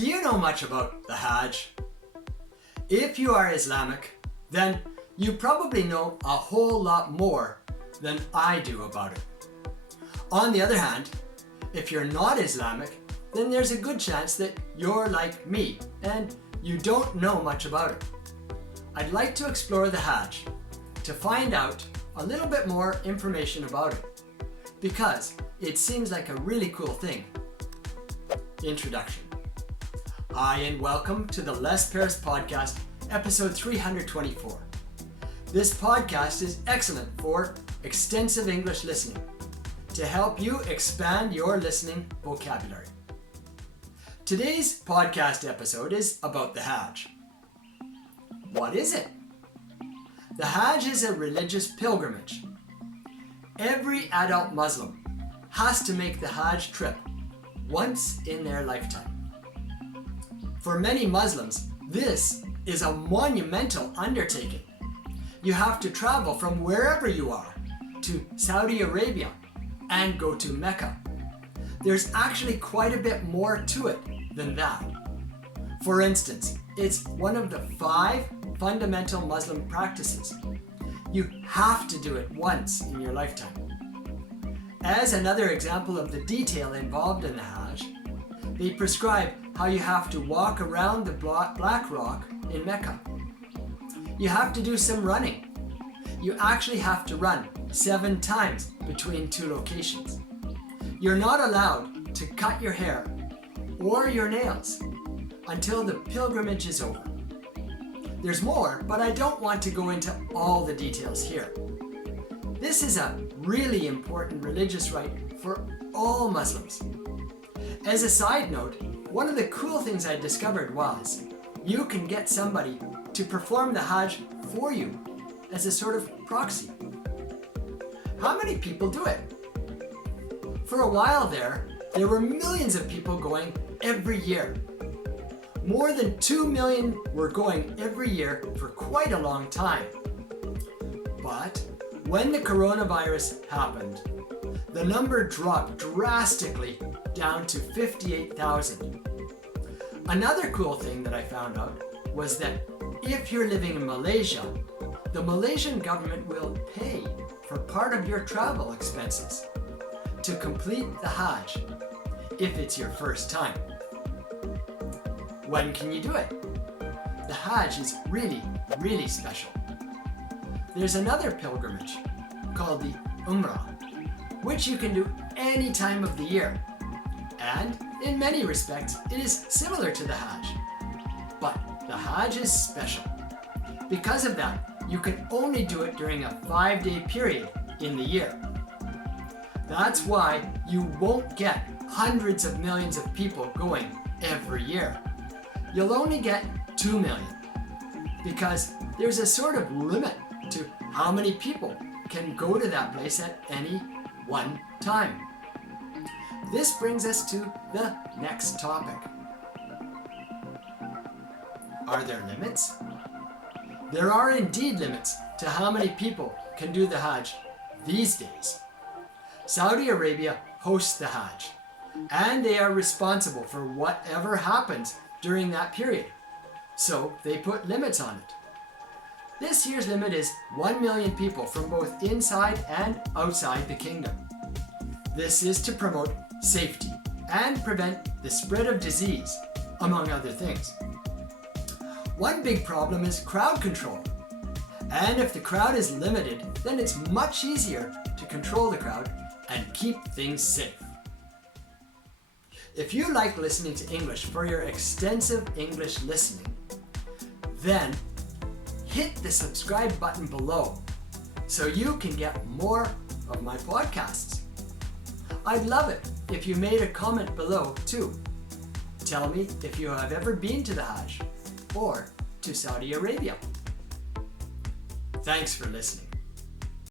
Do you know much about the Hajj? If you are Islamic, then you probably know a whole lot more than I do about it. On the other hand, if you're not Islamic, then there's a good chance that you're like me and you don't know much about it. I'd like to explore the Hajj to find out a little bit more information about it because it seems like a really cool thing. Introduction. Hi and welcome to the Les Paris Podcast, episode 324. This podcast is excellent for extensive English listening to help you expand your listening vocabulary. Today's podcast episode is about the Hajj. What is it? The Hajj is a religious pilgrimage. Every adult Muslim has to make the Hajj trip once in their lifetime. For many Muslims, this is a monumental undertaking. You have to travel from wherever you are to Saudi Arabia and go to Mecca. There's actually quite a bit more to it than that. For instance, it's one of the 5 fundamental Muslim practices. You have to do it once in your lifetime. As another example of the detail involved in the Hajj, they prescribe how you have to walk around the Black Rock in Mecca. You have to do some running. You actually have to run 7 times between 2 locations. You're not allowed to cut your hair or your nails until the pilgrimage is over. There's more, but I don't want to go into all the details here. This is a really important religious rite for all Muslims. As a side note, one of the cool things I discovered was you can get somebody to perform the Hajj for you as a sort of proxy. How many people do it? For a while there were millions of people going every year. More than 2 million were going every year for quite a long time. But when the coronavirus happened, the number dropped drastically down to 58,000. Another cool thing that I found out was that if you're living in Malaysia, the Malaysian government will pay for part of your travel expenses to complete the Hajj if it's your first time. When can you do it? The Hajj is really, really special. There's another pilgrimage called the Umrah, which you can do any time of the year. And in many respects, it is similar to the Hajj. But the Hajj is special. Because of that, you can only do it during a 5-day period in the year. That's why you won't get hundreds of millions of people going every year. You'll only get 2 million because there's a sort of limit to how many people can go to that place at any one time. This brings us to the next topic. Are there limits? There are indeed limits to how many people can do the Hajj these days. Saudi Arabia hosts the Hajj, and they are responsible for whatever happens during that period. So they put limits on it. This year's limit is 1 million people from both inside and outside the kingdom. This is to promote safety and prevent the spread of disease, among other things. One big problem is crowd control. And if the crowd is limited, then it's much easier to control the crowd and keep things safe. If you like listening to English for your extensive English listening, then hit the subscribe button below so you can get more of my podcasts. I'd love it if you made a comment below too. Tell me if you have ever been to the Hajj or to Saudi Arabia. Thanks for listening.